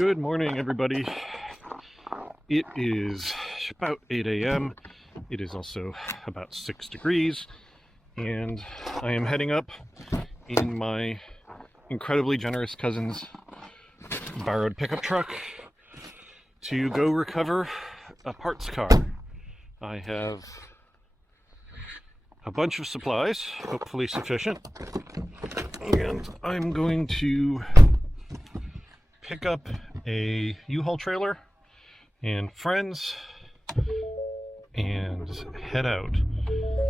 Good morning, everybody. It is about 8 a.m. It is also about 6 degrees, and I am heading up in my incredibly generous cousin's borrowed pickup truck to go recover a parts car. I have a bunch of supplies, hopefully sufficient, and I'm going to pick up a U-Haul trailer and friends and head out.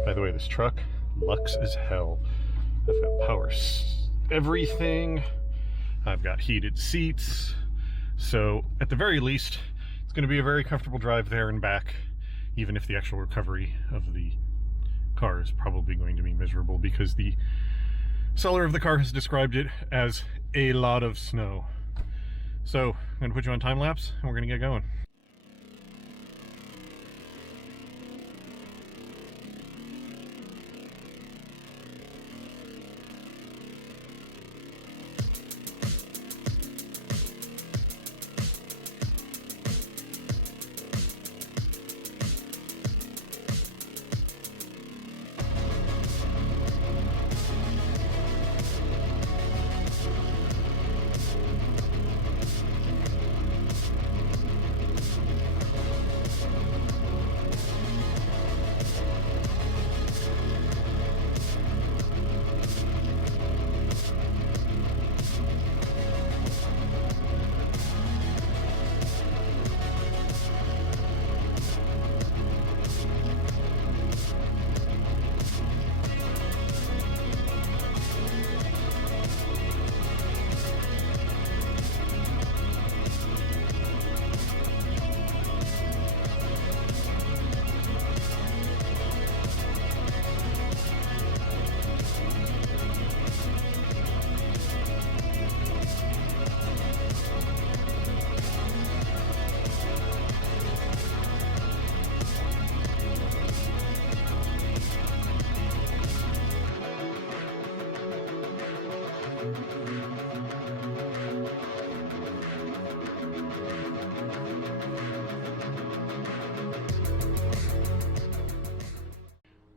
By the way, this truck luxe as hell. I've got power everything. I've got heated seats. So at the very least, it's going to be a very comfortable drive there and back, even if the actual recovery of the car is probably going to be miserable because the seller of the car has described it as a lot of snow. So I'm going to put you on time lapse and we're going to get going.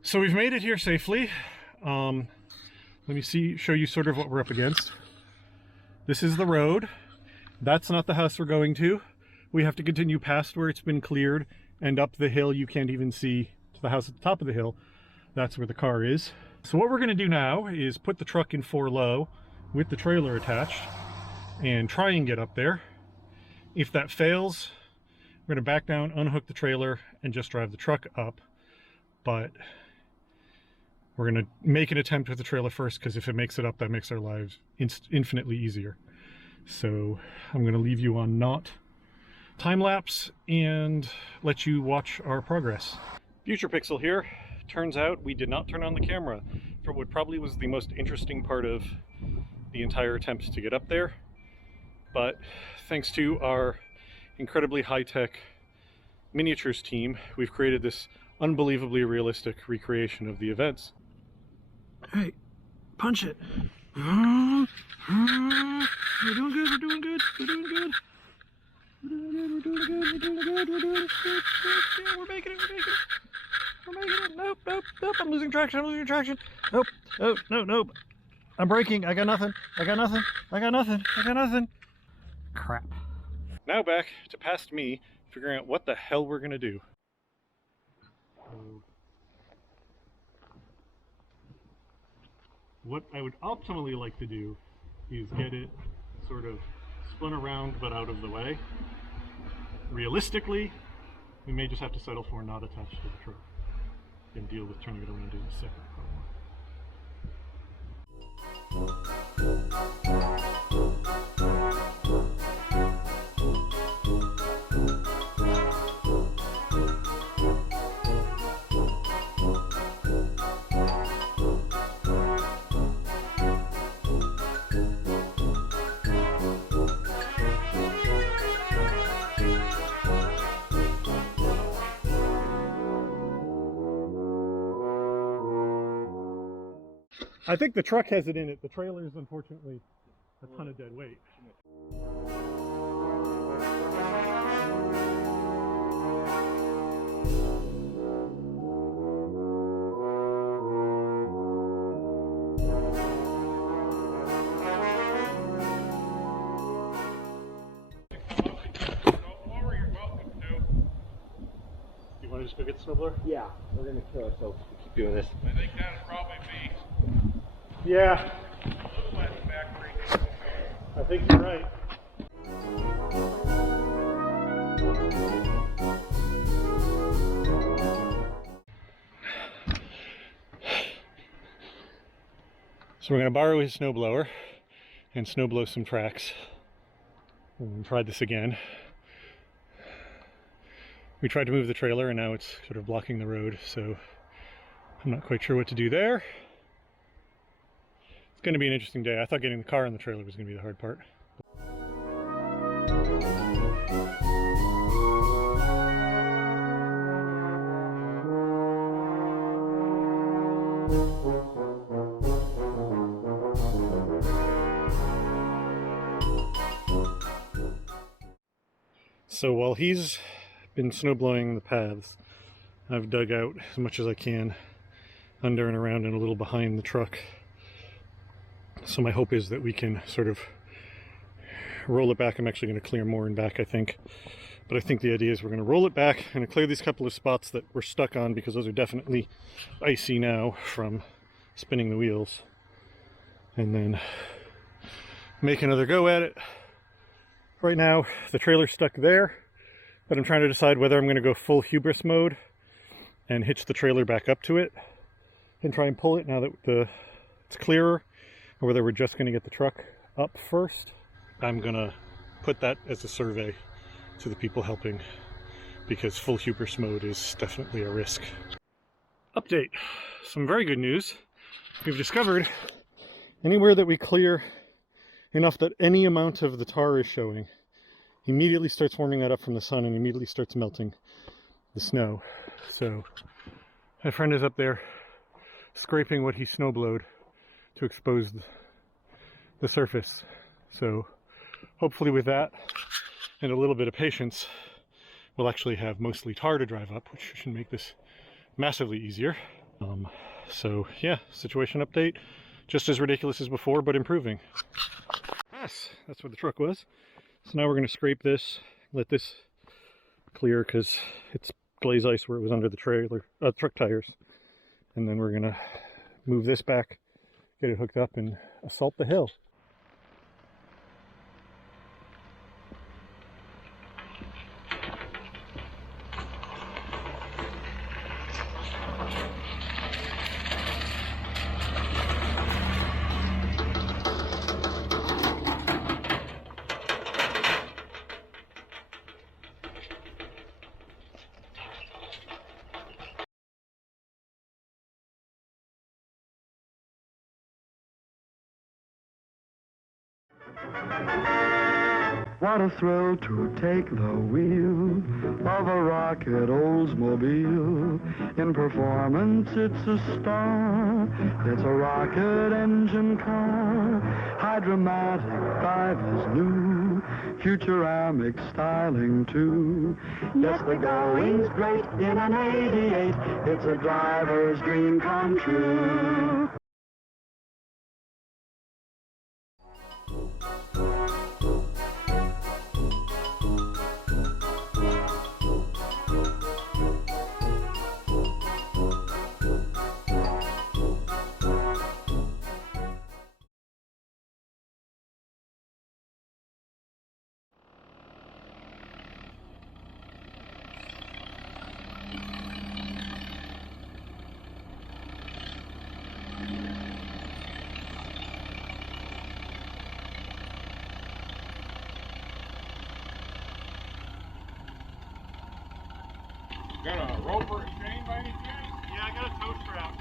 So we've made it here safely. Let me show you sort of what we're up against. This is the road. That's not the house we're going to. We have to continue past where it's been cleared and up the hill. You can't even see to the house at the top of the hill. That's where the car is. So what we're going to do now is put the truck in 4 low with the trailer attached and try and get up there. If that fails, we're going to back down, unhook the trailer, and just drive the truck up. But we're going to make an attempt with the trailer first, because if it makes it up, that makes our lives infinitely easier. So I'm going to leave you on not time lapse and let you watch our progress. Future Pixel here. Turns out we did not turn on the camera for what probably was the most interesting part of the entire attempt to get up there. But thanks to our incredibly high-tech miniatures team, we've created this unbelievably realistic recreation of the events. Hey, punch it. We're doing good, we're doing good, we're doing good. We're doing good, we're doing good, we're doing good, we're doing good. Yeah, we're making it, we're making it. We're making it. Nope, nope, nope, I'm losing traction, I'm losing traction. Nope, nope, nope, nope. I'm braking, I got nothing, I got nothing, I got nothing, I got nothing. Crap. Now back to past me, figuring out what the hell we're gonna do. What I would optimally like to do is get it sort of spun around but out of the way. Realistically, we may just have to settle for not attached to the truck and deal with turning it around in a second. I think the truck has it in it. The trailer is unfortunately a ton of dead weight. we just go get the snowblower? Yeah, we're gonna kill ourselves if we keep doing this. I think that'll probably be Yeah. a little less backbreaking. I think you're right. So we're going to borrow his snowblower and snowblow some tracks. We'll try this again. We tried to move the trailer and now it's sort of blocking the road, so I'm not quite sure what to do there. It's going to be an interesting day. I thought getting the car on the trailer was going to be the hard part. So while he's been snowblowing the paths, I've dug out as much as I can under and around and a little behind the truck. So my hope is that we can sort of roll it back. I'm actually going to clear more in back, I think. But I think the idea is we're going to roll it back and clear these couple of spots that we're stuck on, because those are definitely icy now from spinning the wheels. And then make another go at it. Right now, the trailer's stuck there, but I'm trying to decide whether I'm going to go full hubris mode and hitch the trailer back up to it and try and pull it now that it's clearer, or whether we're just going to get the truck up first. I'm going to put that as a survey to the people helping, because full hubris mode is definitely a risk. Update. Some very good news. We've discovered anywhere that we clear enough that any amount of the tar is showing, immediately starts warming that up from the sun and immediately starts melting the snow. So my friend is up there scraping what he snowblowed to expose the surface. So hopefully with that and a little bit of patience, we'll actually have mostly tar to drive up, which should make this massively easier. So yeah, situation update. Just as ridiculous as before, but improving. Yes, that's what the truck was. So now we're going to scrape this, let this clear because it's glaze ice where it was under the trailer, truck tires. And then we're going to move this back, get it hooked up, and assault the hill. What a thrill to take the wheel of a rocket Oldsmobile. In performance, it's a star. It's a rocket engine car. Hydromatic drive is new. Futuramic styling, too. Yes, the going's great in an 88. It's a driver's dream come true. Got a roper and chain by any chance? Yeah, I got a tow strap.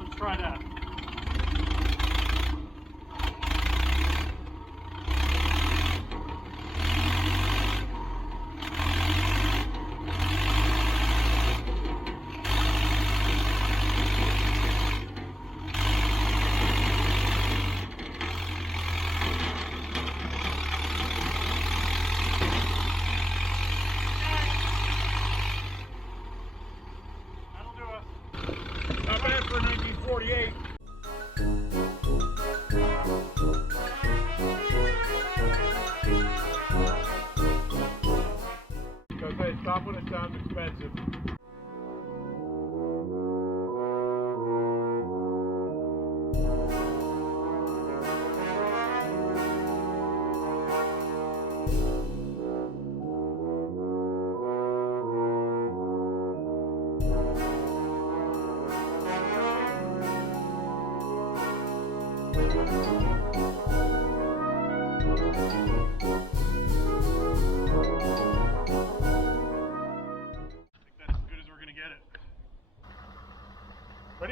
Let's try that. Not bad for 1948. Because hey, stop when it sounds expensive.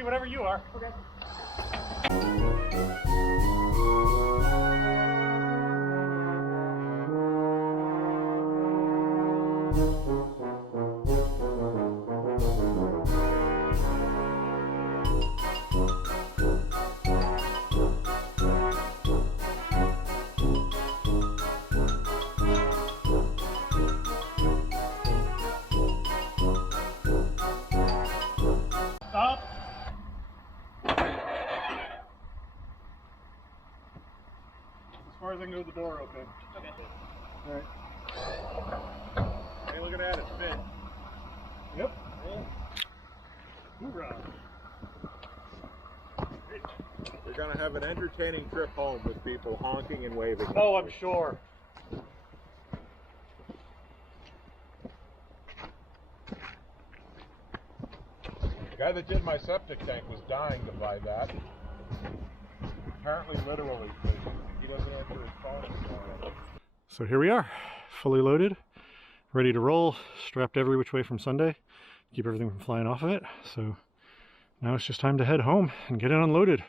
ready whenever you are. Okay. Stop. As far as I can go, the door open. Okay. All right. Hey, look at that, it's fit. Yep. Hoorah. You're gonna have an entertaining trip home with people honking and waving. Oh, I'm sure. The guy that did my septic tank was dying to buy that. Apparently, literally, because he doesn't answer his phone anymore. So here we are, fully loaded, ready to roll, strapped every which way from Sunday, keep everything from flying off of it. So now it's just time to head home and get it unloaded.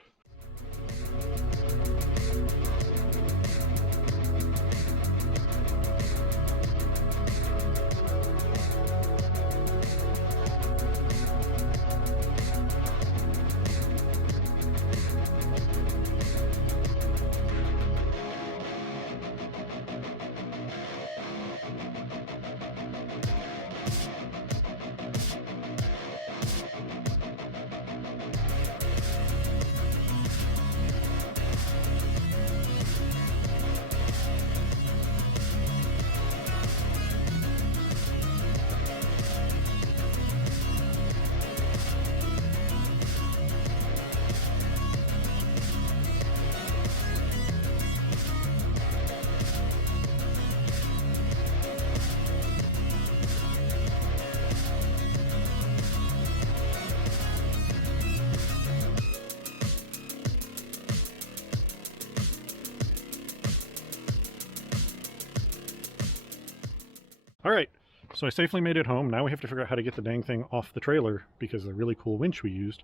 All right, so I safely made it home. Now we have to figure out how to get the dang thing off the trailer because the really cool winch we used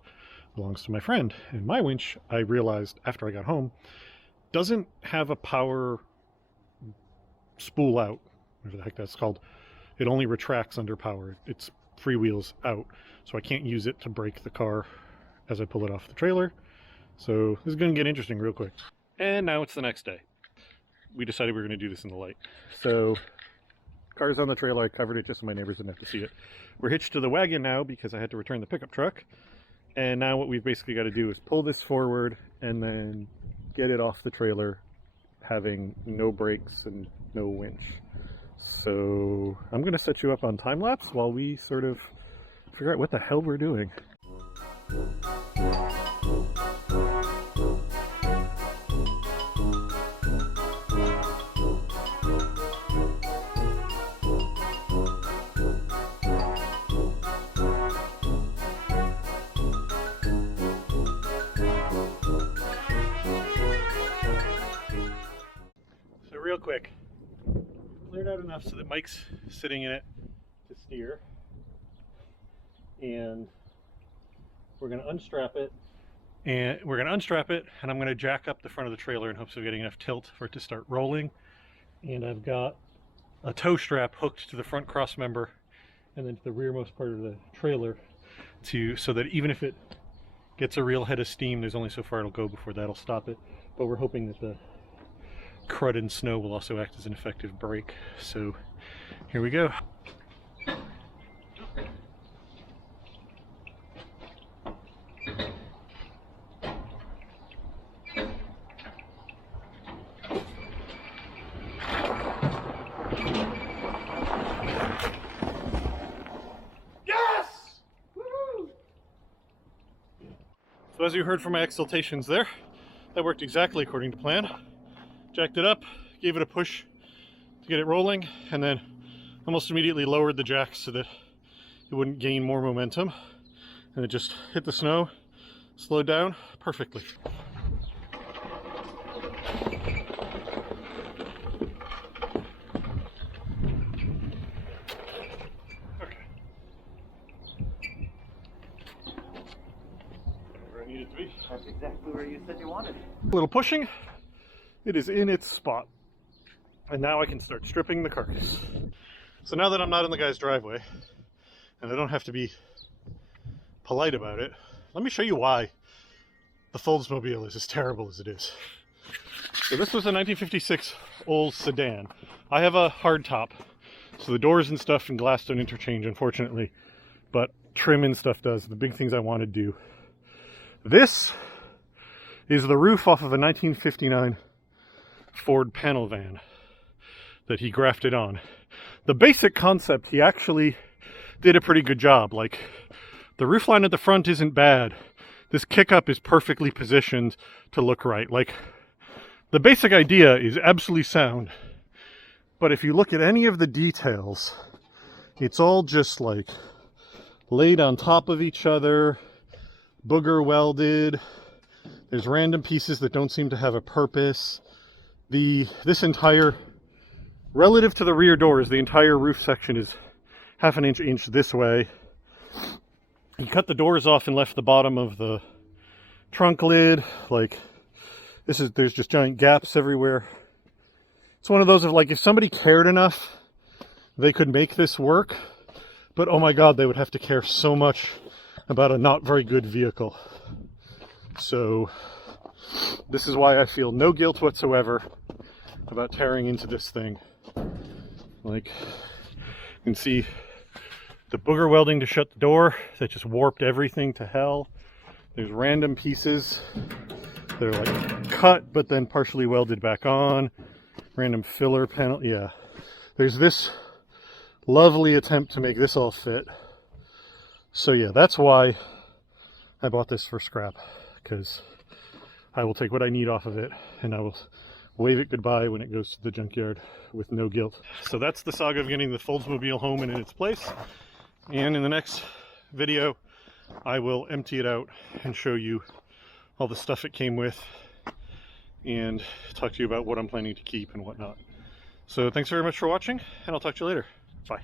belongs to my friend. And my winch, I realized after I got home, doesn't have a power spool out, whatever the heck that's called. It only retracts under power. It's freewheels out, so I can't use it to brake the car as I pull it off the trailer. So this is going to get interesting real quick. And now it's the next day. We decided we were going to do this in the light. So car's on the trailer. I covered it just so my neighbors didn't have to see it. We're hitched to the wagon now because I had to return the pickup truck. And now what we've basically got to do is pull this forward and then get it off the trailer, having no brakes and no winch. So I'm going to set you up on time lapse while we sort of figure out what the hell we're doing. Real quick, cleared out enough so that Mike's sitting in it to steer, and we're going to unstrap it, and I'm going to jack up the front of the trailer in hopes of getting enough tilt for it to start rolling. And I've got a tow strap hooked to the front cross member and then to the rearmost part of the trailer so that even if it gets a real head of steam, there's only so far it'll go before that'll stop it. But we're hoping that the crud and snow will also act as an effective brake. So here we go. Yes! Woo! So as you heard from my exultations there, that worked exactly according to plan. Jacked it up, gave it a push to get it rolling, and then almost immediately lowered the jack so that it wouldn't gain more momentum. And it just hit the snow, slowed down perfectly. Okay. That's exactly where you said you wanted it. A little pushing, it is in its spot. And now I can start stripping the carcass. So now that I'm not in the guy's driveway, and I don't have to be polite about it, let me show you why the Foldsmobile is as terrible as it is. So this was a 1956 old sedan. I have a hard top, so the doors and stuff and glass don't interchange, unfortunately, but trim and stuff does, the big things I want to do. This is the roof off of a 1959 Ford panel van that he grafted on. The basic concept, he actually did a pretty good job. Like, the roof line at the front isn't bad. This kick-up is perfectly positioned to look right. Like, the basic idea is absolutely sound. But if you look at any of the details, it's all just like laid on top of each other, booger welded. There's random pieces that don't seem to have a purpose. This entire, relative to the rear doors, the entire roof section is half an inch this way. He cut the doors off and left the bottom of the trunk lid. Like, there's just giant gaps everywhere. It's one of those of like, if somebody cared enough, they could make this work. But oh my God, they would have to care so much about a not very good vehicle. So this is why I feel no guilt whatsoever about tearing into this thing. Like, you can see the booger welding to shut the door that just warped everything to hell. There's random pieces. They're like cut, but then partially welded back on. Random filler panel. Yeah. There's this lovely attempt to make this all fit. So yeah, that's why I bought this for scrap, because I will take what I need off of it and I will wave it goodbye when it goes to the junkyard with no guilt. So that's the saga of getting the Foldsmobile home and in its place. And in the next video, I will empty it out and show you all the stuff it came with and talk to you about what I'm planning to keep and whatnot. So thanks very much for watching, and I'll talk to you later. Bye.